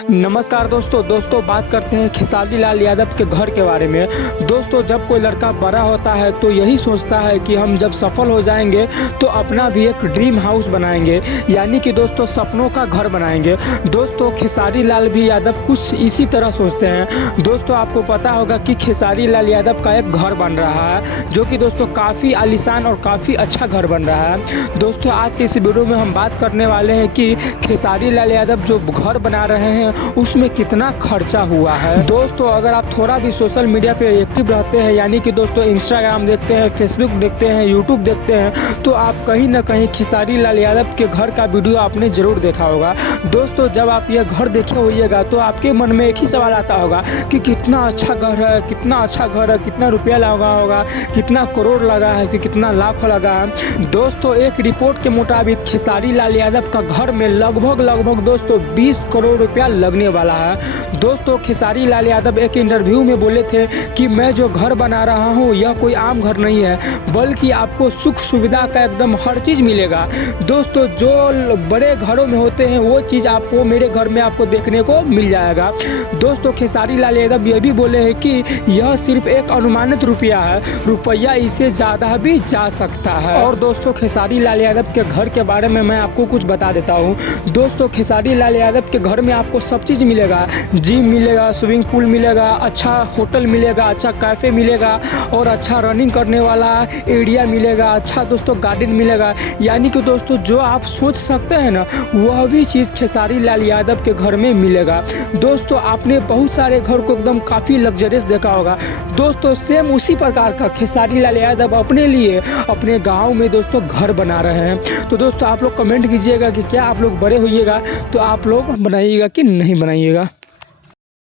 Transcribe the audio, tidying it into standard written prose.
नमस्कार दोस्तों बात करते हैं खेसारी लाल यादव के घर के बारे में। दोस्तों जब कोई लड़का बड़ा होता है तो यही सोचता है कि हम जब सफल हो जाएंगे तो अपना भी एक ड्रीम हाउस बनाएंगे, यानी कि दोस्तों सपनों का घर बनाएंगे। दोस्तों खेसारी लाल भी यादव कुछ इसी तरह सोचते हैं। दोस्तों आपको पता होगा कि खेसारी लाल यादव का एक घर बन रहा है जो कि दोस्तों काफ़ी आलीशान और काफ़ी अच्छा घर बन रहा है। दोस्तों आज के इस वीडियो में हम बात करने वाले हैं कि खेसारी लाल यादव जो घर बना रहे हैं उसमें कितना खर्चा हुआ है। दोस्तों अगर आप थोड़ा भी सोशल मीडिया पे एक्टिव रहते हैं, यानी कि दोस्तों इंस्टाग्राम देखते हैं, फेसबुक देखते हैं, यूट्यूब देखते हैं, तो आप कहीं ना कहीं खेसारी लाल यादव के घर का वीडियो आपने जरूर देखा होगा। दोस्तों जब आप यह घर देखे होइएगा तो आपके मन में एक ही सवाल आता होगा कि कितना अच्छा घर है, कितना अच्छा घर है, कितना रुपया लगा होगा, कितना करोड़ लगा है, कि कितना लाख लगा है। दोस्तों एक रिपोर्ट के मुताबिक खेसारी लाल यादव का घर में लगभग दोस्तों 20 करोड़ रुपया लगने वाला है। दोस्तों खेसारी लाल यादव एक इंटरव्यू में बोले थे कि मैं जो घर बना रहा हूँ यह कोई आम घर नहीं है, बल्कि आपको सुख सुविधा का एकदम हर चीज मिलेगा। दोस्तों जो बड़े घरों में होते हैं वो चीज आपको मेरे घर में आपको देखने को मिल जाएगा। दोस्तों खेसारी लाल यादव ये भी बोले हैं कि यह सिर्फ एक अनुमानित रुपया है, रुपया इससे ज्यादा भी जा सकता है। और दोस्तों खेसारी लाल यादव के घर के बारे में मैं आपको कुछ बता देता हूँ। दोस्तों खेसारी लाल यादव के घर में आपको सब चीज मिलेगा, जिम मिलेगा, स्विमिंग पूल मिलेगा, अच्छा होटल मिलेगा, अच्छा कैफे मिलेगा और अच्छा रनिंग करने वाला एरिया मिलेगा, अच्छा दोस्तों गार्डन मिलेगा। यानी कि दोस्तों जो आप सोच सकते हैं ना वह भी चीज खेसारी लाल यादव के घर में मिलेगा। दोस्तों आपने बहुत सारे घर को एकदम काफी लग्जरियस देखा होगा। दोस्तों सेम उसी प्रकार का खेसारी लाल यादव अपने लिए अपने गाँव में दोस्तों घर बना रहे हैं। तो दोस्तों आप लोग कमेंट कीजिएगा कि क्या आप लोग बड़े होइएगा तो आप लोग बनाइएगा कि नहीं बनाइएगा।